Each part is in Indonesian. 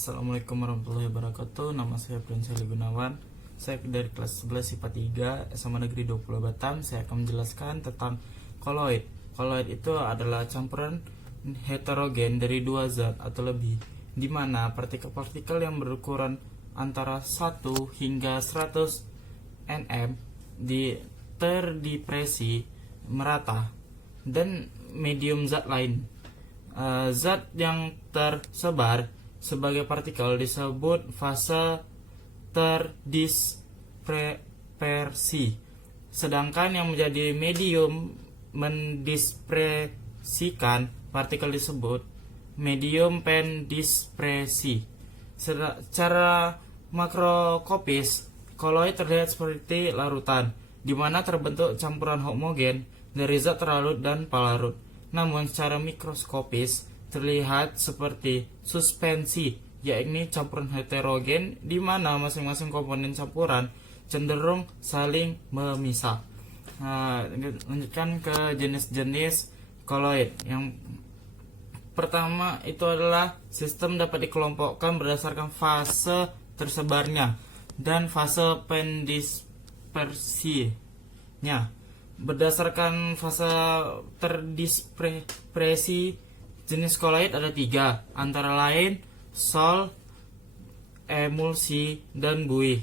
Assalamualaikum warahmatullahi wabarakatuh. Nama saya Prince Ali Gunawan. Saya dari kelas 11 IPA 3 SMA Negeri 20 Batam. Saya akan menjelaskan tentang koloid. Koloid itu adalah campuran heterogen dari dua zat atau lebih, di mana partikel-partikel yang berukuran antara 1 hingga 100 nm terdipresi merata dan medium zat lain. Zat yang tersebar sebagai partikel disebut fase terdispersi, sedangkan yang menjadi medium mendispersikan partikel disebut medium pendispersi. Secara makroskopis, koloid terlihat seperti larutan, di mana terbentuk campuran homogen dari zat terlarut dan pelarut. Namun secara mikroskopis terlihat seperti suspensi, yakni campuran heterogen di mana masing-masing komponen campuran cenderung saling memisah. Lanjutkan ke jenis-jenis koloid. Yang pertama itu adalah sistem dapat dikelompokkan berdasarkan fase tersebarnya dan fase pendispersinya. Berdasarkan fase terdispersi, jenis koloid ada 3, antara lain sol, emulsi, dan buih.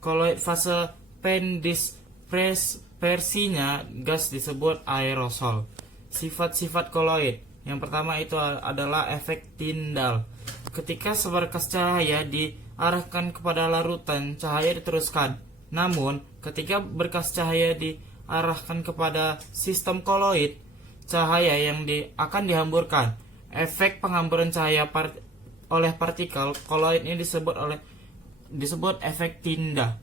Koloid fase pendispersinya gas disebut aerosol. Sifat-sifat koloid. Yang pertama itu adalah efek Tyndall. Ketika seberkas cahaya diarahkan kepada larutan, cahaya diteruskan. Namun, ketika berkas cahaya diarahkan kepada sistem koloid, cahaya yang akan dihamburkan. Efek penghamburan cahaya oleh partikel koloid ini disebut efek Tyndall.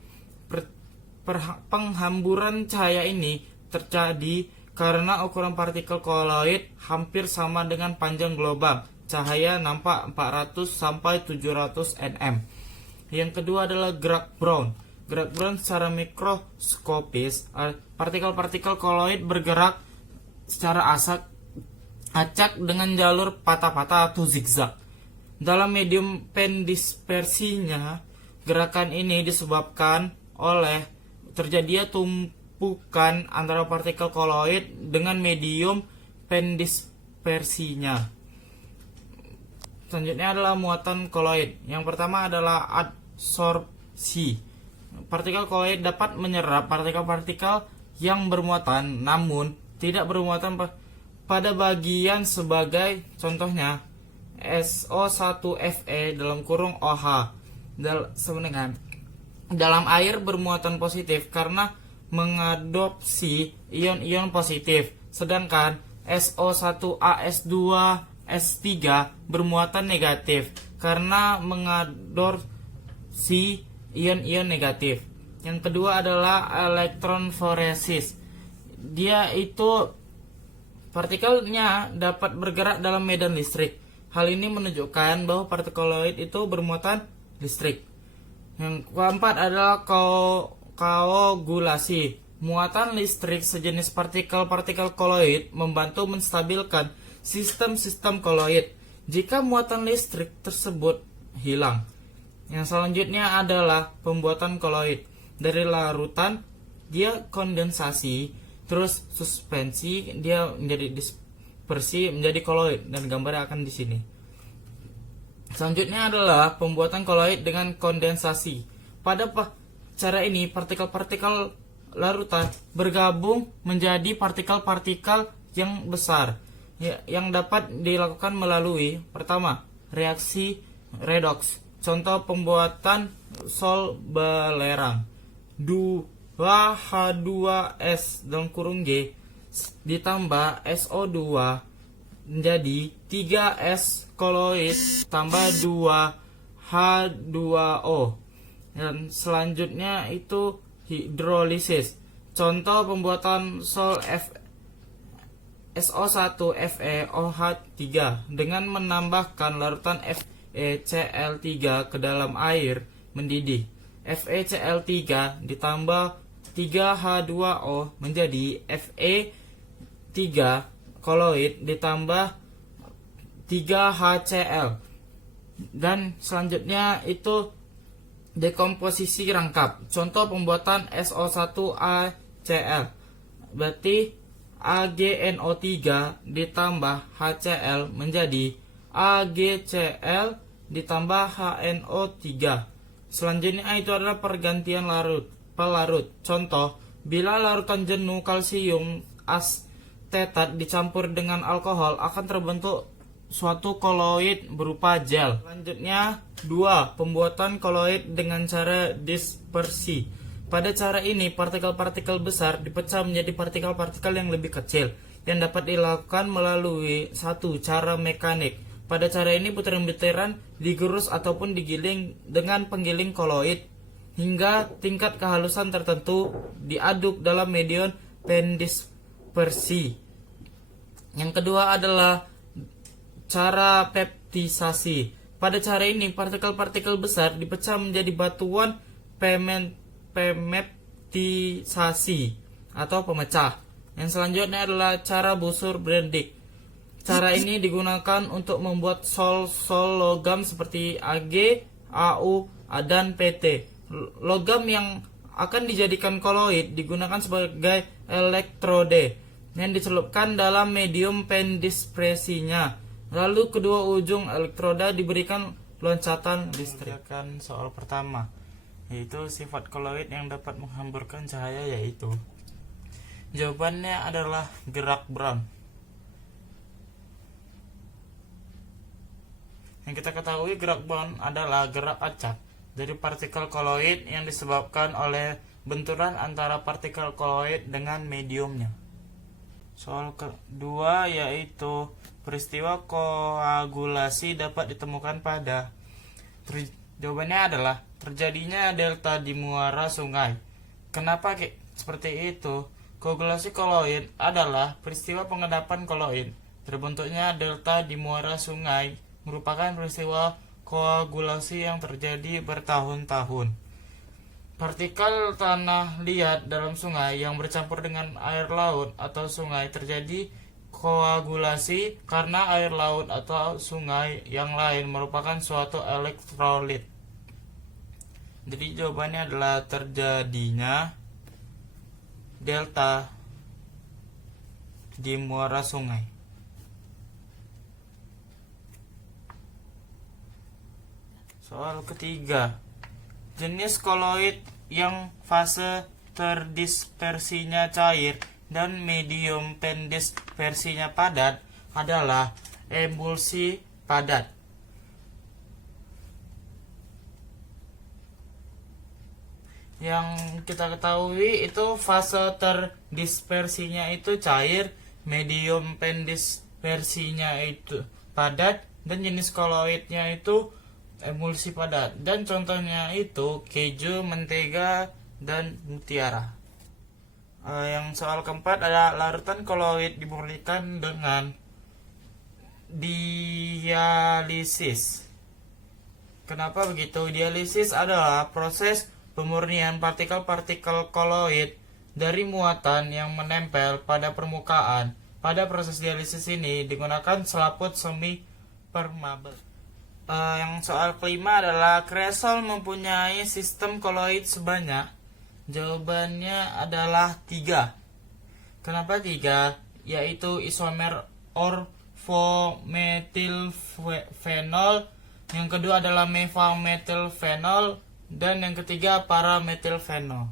Penghamburan cahaya ini terjadi karena ukuran partikel koloid hampir sama dengan panjang gelombang cahaya, nampak 400 sampai 700 nm. Yang kedua adalah gerak Brown. Gerak Brown secara mikroskopis, partikel-partikel koloid bergerak secara acak dengan jalur patah-patah atau zigzag. Dalam medium pendispersinya, gerakan ini disebabkan oleh terjadinya tumpukan antara partikel koloid dengan medium pendispersinya. Selanjutnya adalah muatan koloid. Yang pertama adalah adsorpsi. Partikel koloid dapat menyerap partikel-partikel yang bermuatan namun tidak bermuatan pada bagian sebagai contohnya SO1Fe dalam kurung OH dalam air bermuatan positif karena mengadopsi ion-ion positif, sedangkan SO1AS2S3 bermuatan negatif karena mengadopsi ion-ion negatif. Yang kedua adalah elektronforesis. Dia itu partikelnya dapat bergerak dalam medan listrik. Hal ini menunjukkan bahwa partikel koloid itu bermuatan listrik. Yang keempat adalah koagulasi. Muatan listrik sejenis partikel-partikel koloid membantu menstabilkan sistem-sistem koloid jika muatan listrik tersebut hilang. Yang selanjutnya adalah pembuatan koloid. Dari larutan dia kondensasi, terus suspensi, dia menjadi dispersi menjadi koloid, dan gambarnya akan di sini. Selanjutnya adalah pembuatan koloid dengan kondensasi. Pada cara ini partikel-partikel larutan bergabung menjadi partikel-partikel yang besar yang dapat dilakukan melalui pertama, reaksi redoks. Contoh pembuatan sol belerang. 2H2S dalam kurung G ditambah SO2 menjadi 3S koloid tambah 2H2O. Dan selanjutnya itu hidrolisis. Contoh pembuatan sol SO1FeOH3 dengan menambahkan larutan FeCl3 ke dalam air mendidih. FeCl3 ditambah 3H2O menjadi Fe3 koloid ditambah 3HCl. Dan selanjutnya itu dekomposisi rangkap. Contoh pembuatan SO1ACl. Berarti AgNO3 ditambah HCl menjadi AgCl ditambah HNO3. Selanjutnya itu adalah pergantian pelarut. Contoh, bila larutan jenuh kalsium asetat dicampur dengan alkohol akan terbentuk suatu koloid berupa gel. Selanjutnya, 2. Pembuatan koloid dengan cara dispersi. Pada cara ini, partikel-partikel besar dipecah menjadi partikel-partikel yang lebih kecil yang dapat dilakukan melalui satu cara mekanik. Pada cara ini, butiran-butiran digerus ataupun digiling dengan penggiling koloid hingga tingkat kehalusan tertentu diaduk dalam medium pendispersi. Yang kedua adalah cara peptisasi. Pada cara ini, partikel-partikel besar dipecah menjadi batuan pemeptisasi atau pemecah. Yang selanjutnya adalah cara busur Brandig. Cara ini digunakan untuk membuat sol-sol logam seperti Ag, Au, dan Pt. Logam yang akan dijadikan koloid digunakan sebagai elektrode yang dicelupkan dalam medium pendispersinya. Lalu kedua ujung elektroda diberikan loncatan listrik. Soal pertama, yaitu sifat koloid yang dapat menghamburkan cahaya, yaitu jawabannya adalah gerak Brown. Yang kita ketahui, gerak Brown adalah gerak acak dari partikel koloid yang disebabkan oleh benturan antara partikel koloid dengan mediumnya. Soal kedua yaitu peristiwa koagulasi dapat ditemukan pada jawabannya adalah terjadinya delta di muara sungai. Kenapa seperti itu? Koagulasi koloid adalah peristiwa pengendapan koloid. Terbentuknya delta di muara sungai merupakan peristiwa koagulasi yang terjadi bertahun-tahun. Partikel tanah liat dalam sungai yang bercampur dengan air laut atau sungai terjadi koagulasi karena air laut atau sungai yang lain merupakan suatu elektrolit. Jadi jawabannya adalah terjadinya delta di muara sungai. Soal ketiga, jenis koloid yang fase terdispersinya cair dan medium pendispersinya padat adalah emulsi padat. Yang kita ketahui itu fase terdispersinya itu cair, medium pendispersinya itu padat, dan jenis koloidnya itu emulsi padat. Dan contohnya itu keju, mentega, dan mutiara. Yang soal keempat adalah larutan koloid dimurnikan dengan dialisis. Kenapa begitu? Dialisis adalah proses pemurnian partikel-partikel koloid dari muatan yang menempel pada permukaan. Pada proses dialisis ini digunakan selaput semi permeabel. Yang soal kelima adalah kresol mempunyai sistem koloid sebanyak. Jawabannya adalah 3. Kenapa 3? Yaitu isomer orfometilfenol, yang kedua adalah mefametilfenol, dan yang ketiga parametilfenol.